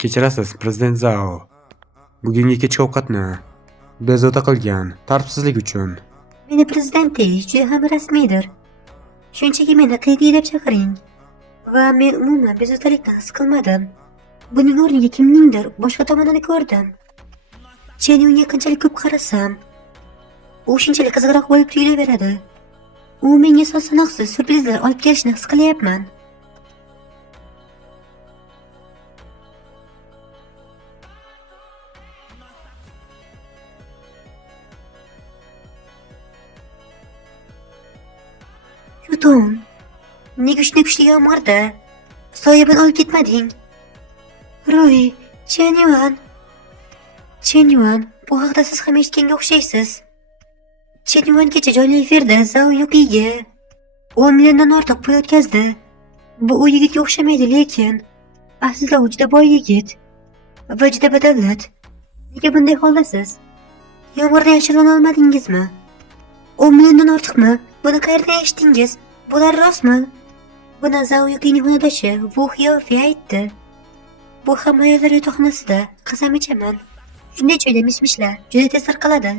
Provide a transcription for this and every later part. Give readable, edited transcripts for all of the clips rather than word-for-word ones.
Kechirasiz, prezident Zhao. Bugungi kechki ovqatni bezovta qilgan tartibsizlik uchun. Meni prezident deyish juda ham rasmiydir. Shunchaki meni qiyg'iy deb chaqiring. Va men umuman bezovtalikdan his qilmadim. Buning o'rniga kimningdir boshqa tomonini ko'rdim. Chenyunga qanchalik ko'p qarasam, u shunchalik qiziqroq bo'lib tuyulaveradi. U menga son-sanoqsiz syurprizlar olib kelishini his qilyapman. Yuton, nega shunday kuchli yomg'irda soyabon olib ketmading? Roy, Chenyuan, bu haqda siz ham eshitganga o'xshaysiz. Chenyuan kecha jonli efirda Zhao Yuqiga 10 milliondan ortiq pul o'tkazdi. Bu u yigitga o'xshamaydi, lekin aslida u juda boy yigit va juda badavlat. Nega bunday holdasiz? Yomg'irda yashirona olmadingizmi? 10 milliondan ortiqmi? Buni qayerdan eshitdingiz? Bular rostmi? Buni Zhao Yuqining xonadoshi Wu Xiaofi aytdi. Bu ham ayollar yotoqxonasida, qasam ichaman. Shunday joyda mish-mishlar juda tez tarqaladi.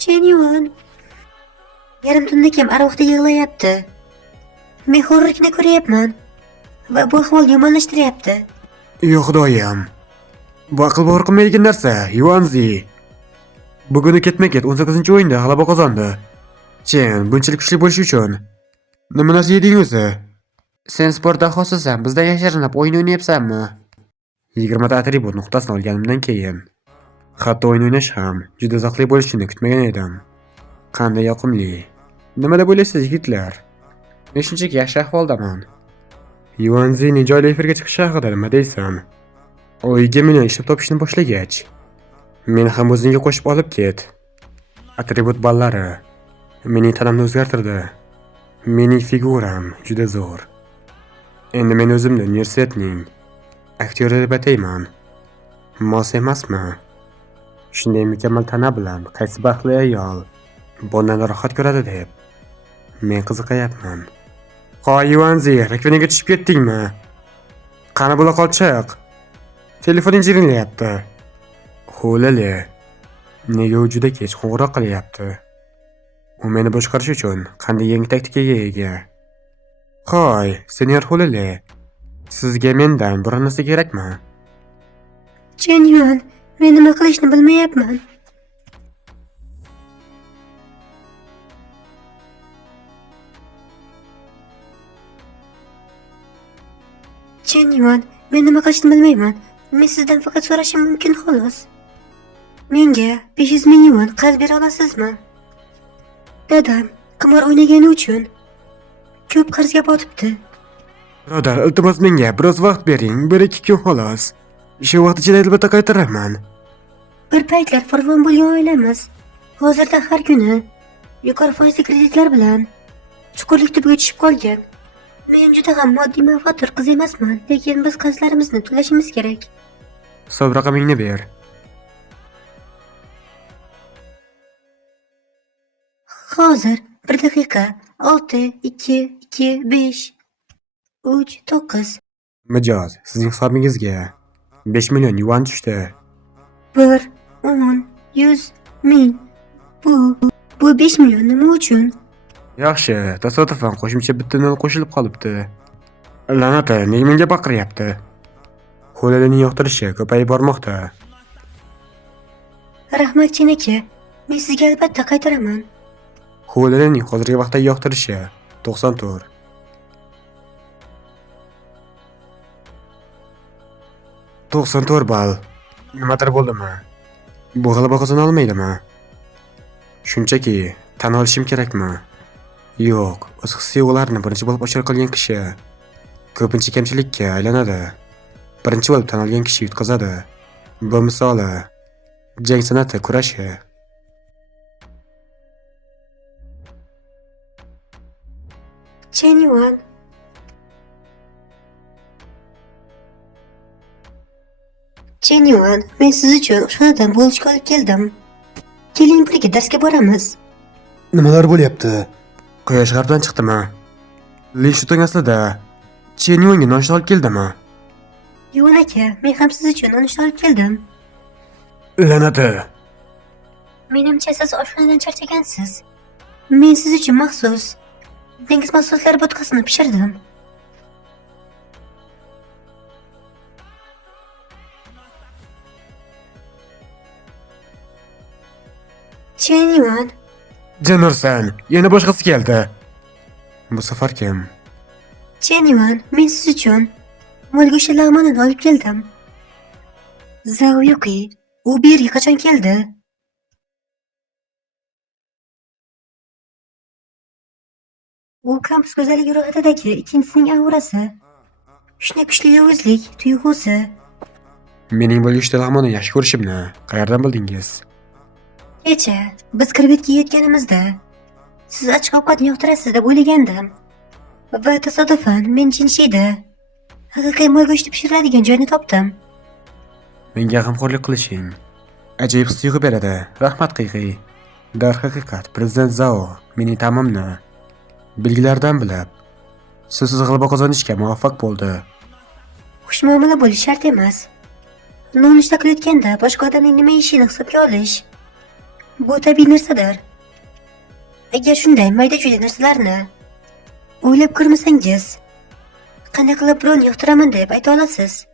Chenyuan, yarim tunda kim aroqda yig'layapti. Men horrorlikni ko'ryapman va bu ahvolni yomonlashtiryapti. Yo'q xudoyim. Bu aql bovar qilmaydigan narsa, Yuanzi. Buguni ketma-ket 18-o'yinda g'alaba qozondi. Chen, bunchalik kuchli bo'lish uchun nima narsa yeding o'zi? Sen sport dahosisan, bizda yashirinib o'yin o'ynayapsanmi? 20 ta atribut nuqtasini olganimdan keyin hatto o'yin o'ynash ham juda zavqli bo'lishini kutmagan edim. Qanday yoqimli. Nima deb o'ylaysiz, yigitlar? Men shunchaki yaxshi ahvoldaman. Yuanzining joyli efirga chiqishi haqida nima deysan? O 2 million ishlab topishni boshlagach, meni ham o'zingga qo'shib olib ket. Atribut ballari mening tanamni o'zgartirdi. Mening figuram juda zo'r. Endi men o'zimni universitetning aktyori deb atayman. Mos emasmi? Shunday mukammal tana bilan qaysi baxtli ayol bundan rohat ko'radi deb men qiziqayapman. Qo'y Yuanzi, rakvinaga tushib ketdingmi? Qani bo'la qolchiq. Telefoning jiringlayapti. Xo'lali. Nega u juda kech qo'ng'iroq qilyapti? U meni boshqarish uchun qanday yangi taktikaga ega? Qo'y, senyor Xo'lali. Sizga mendan biror narsa kerakmi? Chenyuan, men nima qilishni bilmayapman. Chenyuan, men nima qilishni bilmayman. Men sizdan faqat so'rashim mumkin xolos. Menga 500 ming yuan qarz bera olasizmi? Dadam qimor o'ynagani uchun ko'p qarzga botibdi. Birodar, iltimos menga biroz vaqt bering, 1-2 kun xolos. Shu vaqt ichida albatta qaytaraman. Bir paytlar farovon bo'lgan oilamiz hozirda har kuni yuqori foizli kreditlar bilan chuqurlik tubiga tushib qolgan. Men juda ham moddiy manfaatdor qiz emasman, lekin biz qarzlarimizni to'lashimiz kerak. Hisob raqamingni ber. Hozir 1 daqiqa 6 2 2 5 3 9 Mijoz, sizning hisobingizga 5 million yuan tushdi. 1 10 100 ming. Bu 5 million nima uchun? Yaxshi, tasodifan qo'shimcha bitta nol qo'shilib qolibdi. La'nati, nega menga baqiryapti? Xo'lalining yoqtirishi ko'payib bormoqda. Rahmat Chinaka, men sizga albatta qaytaraman. Xo'lalining hozirgi vaqtdagi yoqtirishi 94. ball. Nimadir bo'ldimi? Bu g'alaba qozona olmaydimi? Shunchaki tan olishim kerakmi? Yo'q, o'z his-tuyg'ularini birinchi bo'lib oshkor qilgan kishi ko'pincha kamchilikka aylanadi. Birinchi bo'lib tan olgan kishi yutqazadi. Bu misoli jang san'ati kurashi. Chenyuan, men siz uchun xonadan bo'lishga olib keldim. Keling birga darsga boramiz. Nimalar bo'lyapti? Quyosh g'arbdan chiqdimi? Li Shutong aslida Chen Yuanga nonushta olib keldimi? Yuvan aka, men ham siz uchun nonushta olib keldim. La'nati. Menimcha siz oshxonadan charchagansiz. Men siz uchun maxsus dengiz mahsulotlari bo'tqasini pishirdim. Chen Yuan, Janursan, yana boshqasi keldi. Bu safar kim? Chen Yuan, men siz uchun mol go'shti lag'monini olib keldim. Zhao Yuqi, u bu yerga qachon keldi? U kampus go'zalligi ro'yxatidagi ikkinchisining aurasi. Shunday kuchli yovuzlik tuyg'usi. Mening bo'lgishda lag'monni yaxshi ko'rishimni qayerdan bildingiz? Kecha biz kirbetga yetganimizda siz ochiq ovqatni yoqtirasiz deb o'ylagandim. Va tasodifan men Jinshida haqiqiy mol go'shti pishiriladigan joyni topdim. Menga g'amxo'rlik qilishing ajoyib his-tuyg'u beradi. Rahmat Qiyg'i. Darhaqiqat, prezident Zhao mening ta'mimni belgilardan bilib, sizsiz g'alaba qozonishga muvaffaq bo'ldi. Xushmuomala bo'lish shart emas. Nonushta qilayotganda boshqa odamning nima yeyishini hisobga olish bu tabiiy narsadir. Agar shunday mayda-chuyda narsalarni o'ylab ko'rmasangiz, qanday qilib birovni yoqtiraman deb ayta olasiz?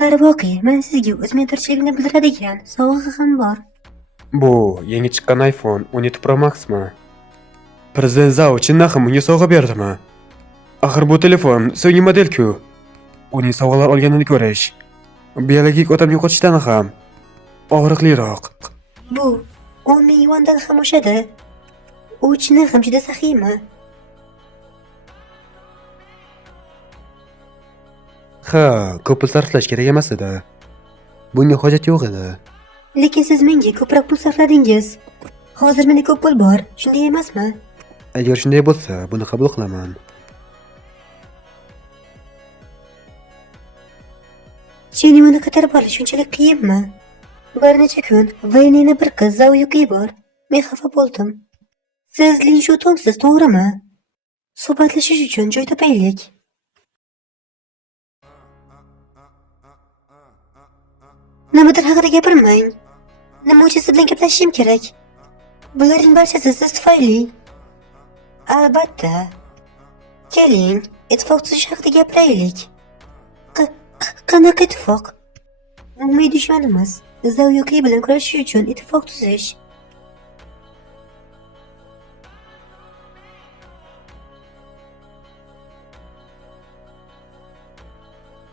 Darvoqe, men sizga o'z mentorchiligimni bildiradigan sovg'a ham bor. Bu yangi chiqqan iPhone 17 Pro Maxmi? Prezident Zhao chindan ham unga sovg'a berdimi? Axir bu telefon so'nggi model-ku. Uning sovg'alar olganini ko'rish biologik otamni yo'qotishdan ham og'riqliroq. Bu 10 ming yuandan ham oshadi. U chindan ham juda saxiymi? Ha, ko'p pul sarflash kerak emas edi. Bunga hojat yo'q edi. Lekin siz menga ko'proq pul sarfladingiz. Hozir menda ko'p pul bor, shunday emasmi? Agar shunday bo'lsa, buni qabul qilaman. Chenimani qaytarib olish shunchalik qiyinmi? Bir necha kun va yana bir qiz Zhao Yuqi bor. Men xafa bo'ldim. Siz Lin Shutongsiz, to'g'rimi? Suhbatlashish uchun joy topaylik. Nimadir haqida gapirmang. Nima uchun siz bilan gaplashishim kerak? Bularning barchasi siz tufayli. Albatta. Keling, ittifoq tuzish haqida gapiraylik. Qanaqa ittifoq? Umumiy dushmanimiz Zhao Yuqi bilan kurashish uchun ittifoq tuzish.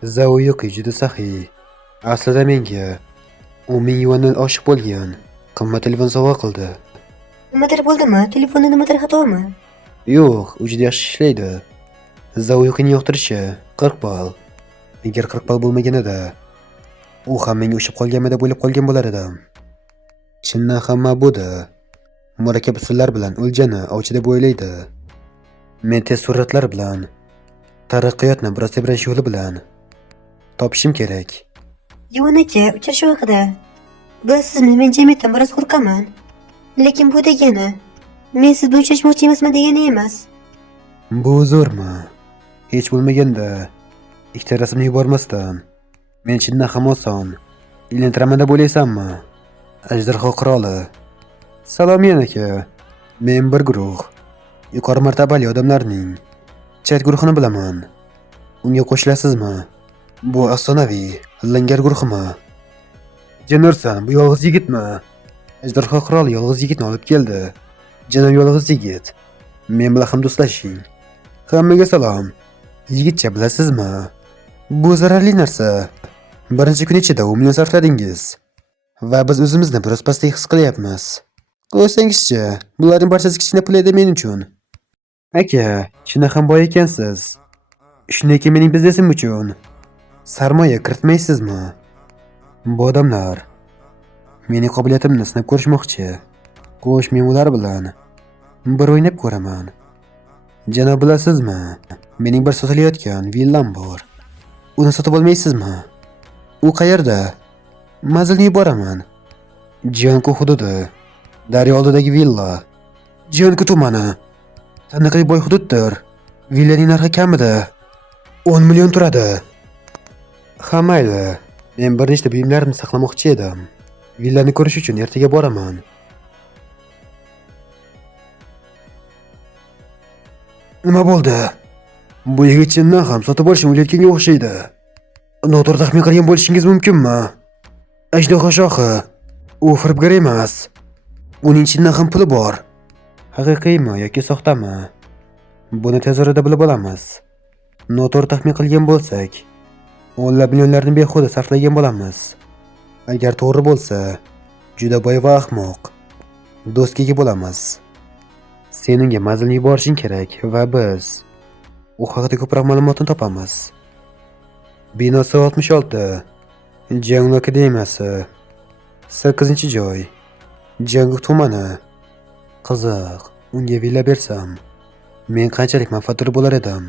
Zhao Yuqi juda saxiy. Aslida menga 10 ming yuandan oshiq bo'lgan qimmat telefon sovg'a qildi. Nimadir bo'ldimi? Telefonda nimadir xatomi? Yo'q, u juda yaxshi ishlaydi. Zhao Yuqining yoqtirishi 40 ball. Agar 40 ball bo'lmaganida, u ham menga o'xshab qolganmi deb o'ylab qolgan bo'lar edim. Chindan ham ma'buda murakkab usullar bilan o'ljani ovchi deb o'ylaydi. Men tez suratlar bilan taraqqiyotni biroz tebrash yo'li bilan topishim kerak. Yuvan aka, uchrashuv haqida. Bilasizmi, men jamiyatdan biroz qo'rqaman. Lekin bu degani, men siz bilan uchrashmoqchi emasman degani emas. Bu zo'rmi? Hech bo'lmaganda ikkita rasmni yubormasdan men chindan ham oson iylantiraman deb o'ylaysanmi? Ajdarho qiroli. Salom aka. Men bir guruh yuqori martabali odamlarning chat guruhini bilaman. Unga qo'shilasizmi? Bu afsonaviy langar guruhimi? Janursan, bu yolg'iz yigitmi? Ajdarho qirol yolg'iz yigitni olib keldi. Janob yolg'iz yigit, men bilan ham do'stlashing. Hammaga salom. Yigitcha bilasizmi? Bu zararli narsa. Birinchi kun ichida 10 million sarfladingiz. Va biz o'zimizni biroz pastdek his qilyapmiz. Qo'ysangizchi, bularning barchasi kichkina pul edi men uchun. Aka, chindan ham boy ekansiz. Shunday ekan mening biznesim uchun sarmoya kiritmaysizmi? Bu odamlar mening qobiliyatimni sinab ko'rishmoqchi. Qo'sh, men ular bilan bir o'ynab ko'raman. Janob, bilasizmi, mening bir sotilayotgan villam bor. uni sotib olmaysizmi? U qayerda? Manzilni yuboraman. Jionku hududi. Daryo oldidagi villa. Jionku tumani. Taniqli boy hududdir. Villaning narxi kamida 10 million turadi. Ha mayli. Men bir nechta buyumlarimni saqlamoqchi edim. Villani ko'rish uchun ertaga boraman. Nima bo'ldi? Bu yigit chindan ham sotib olishni o'ylayotganga o'xshaydi. Noto'g'ri taxmin qilgan bo'lishingiz mumkinmi? Ajdaho shohi. U firibgar emas. Uning chindan ham puli bor. Haqiqiymi yoki soxtami? Buni tez orada bilib olamiz. Noto'g'ri taxmin qilgan bo'lsak, o'nlab millionlarni behuda sarflagan bo'lamiz. Agar to'g'ri bo'lsa, juda boy va ahmoq do'stga bo'lamiz. Sen unga manzilni yuborishing kerak va biz u haqida ko'proq ma'lumotni topamiz. Binosi 66. Janglu akademiyasi. 8-joy. Janglu tumani. Qiziq, unga villa bersam, men qanchalik manfaatdor bo'lar edim?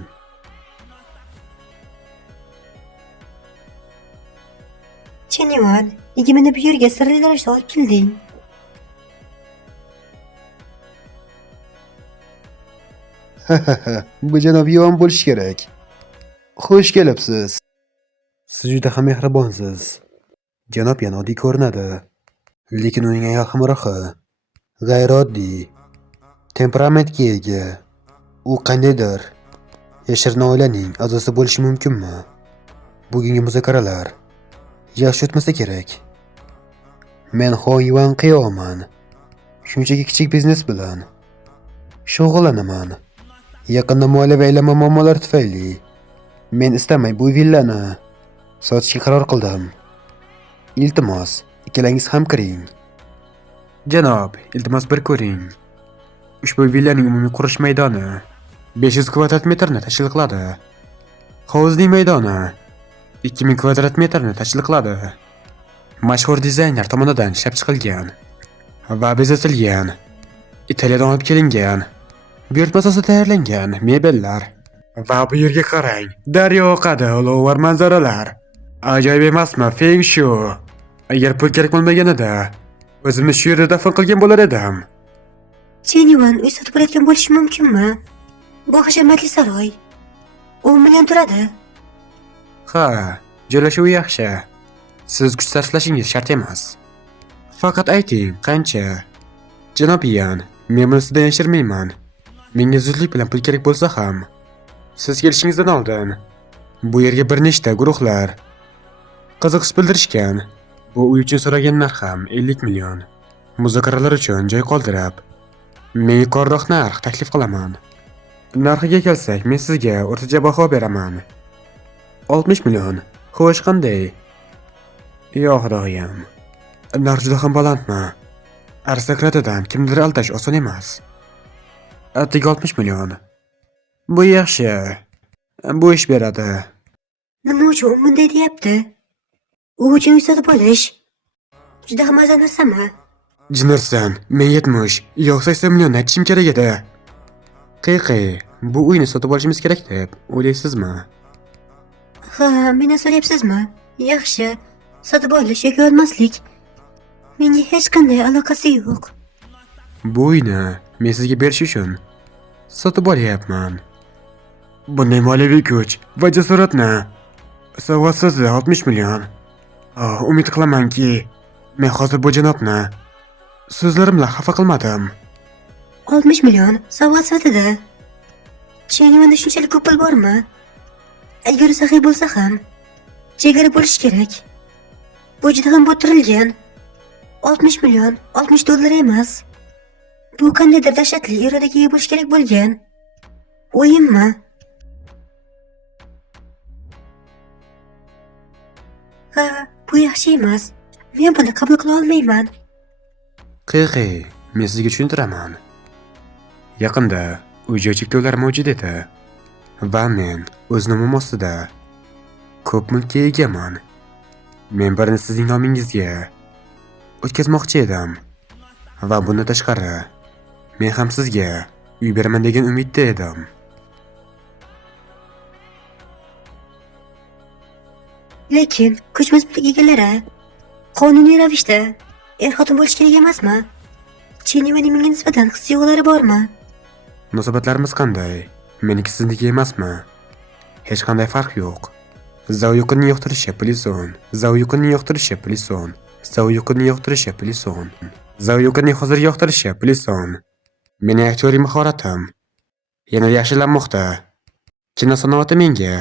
Chenyuan, nega meni bu yerga sirli ravishda olib kelding? Bu janob Yuan bo'lishi kerak. Xush kelibsiz. Siz juda ham mehribonsiz. Janob Yan oddiy ko'rinadi, lekin uning ayol hamrohi g'ayrioddiy temperamentga ega. U qandaydir yashirin oilaning a'zosi bo'lishi mumkinmi? Bugungi muzokaralar yaxshi o'tmasa kerak. Men Ho Yuan qiyoman. Shunchaki kichik biznes bilan shug'ullanaman. Yaqinda moliyaviy aylanma muammolari tufayli men istamay bu villani sotishga qaror qildim. Iltimos, ikkalangiz ham kiring. Janob, iltimos bir ko'ring. Ushbu villaning umumiy qurish maydoni 500 kvadrat metrni tashkil qiladi. Hovuzning maydoni 2000 kvadrat metrni tashkil qiladi. Mashhur dizayner tomonidan ishlab chiqilgan va bezatilgan, Italiyadan olib kelingan, buyurtma asosida tayyorlangan mebellar. Va bu yerga qarang, daryo oqadi, ulug'vor manzaralar. Ajoyib emasmi, Feng Shui? Agar pul kerak bo'lmaganida o'zimni shu yerda dafn qilgan bo'lar edim. Chenyuan uy sotib olayotgan bo'lishi mumkinmi? Bu hashamatli saroy 10 million turadi. Ha, joylashuvi yaxshi. Siz kuch sarflashingiz shart emas. Faqat ayting, qancha? Janob Yan, men buni sizdan yashirmayman. Menga zudlik bilan pul kerak bo'lsa ham, siz kelishingizdan oldin bu yerga bir nechta guruhlar qiziqish bildirishgan. Bu uy uchun so'ragan narxim 50 million. Muzokaralar uchun joy qoldirib, men yuqoriroq narx taklif qilaman. Narxiga kelsak, men sizga o'rtacha baho beraman. 60 million. Xo'sh, qanday? Yo'q, xudoyim. Narx juda ham balandmi? Aristokratidan kimdir aldash oson emas. Atigi 60 million. Bu yaxshi. Bu ish beradi. Nima uchun bunday deyapti? U uchun uy sotib olish juda ham arzon narsami? Jinirsan, men 70 yoki 80 million aytishim kerak edi. Qiy, bu uyni sotib olishimiz kerak deb o'ylaysizmi? Ha, meni so'rayapsizmi? Yaxshi, sotib olish yoki olmaslik menga hech qanday aloqasi yo'q. Bu uyni men sizga berish uchun sotib olyapman. Bunday moliyaviy kuch va jasoratni savodsiz 60 million. Umid qilamanki, men hozir bu janobni so'zlarim bilan xafa qilmadim. 60 million savod sifatida. Chenyuanda shunchalik ko'p pul bormi? Agar saxiy bo'lsa ham chegara bo'lishi kerak. Bu juda ham botirilgan. 60 million, 60 dollar emas. Bu qandaydir dahshatli irodaga ega bo'lish kerak bo'lgan. O'yinmi? Ha, bu yaxshi emas. Men buni qabul qila olmayman. Qiy, men sizga tushuntiraman. Yaqinda uy-joy cheklovlari mavjud edi va men o'z nomim ostida ko'p mulkka egaman. Men birini sizning nomingizga o'tkazmoqchi edim va bundan tashqari men ham sizga uy beraman degan umidda edim. Lekin kuchimiz birlik egalari qonuniy ravishda er-xotin bo'lish kerak emasmi? Chenimaning menga nisbatan his-tuyg'ulari bormi? Munosabatlarimiz qanday? Meniki sizniki emasmi? Hech qanday farq yo'q. Zauyuqni yoqtirishi plison. Zauyuqni yoqtirishi plison. Zauyuqni yoqtirishi plison. Zauyuqni hozir yoqtirishi plison. Mening aktyorlik mahoratim yana yaxshilanmoqda. Kino sanoati menga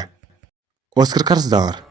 Oskar qarzdor.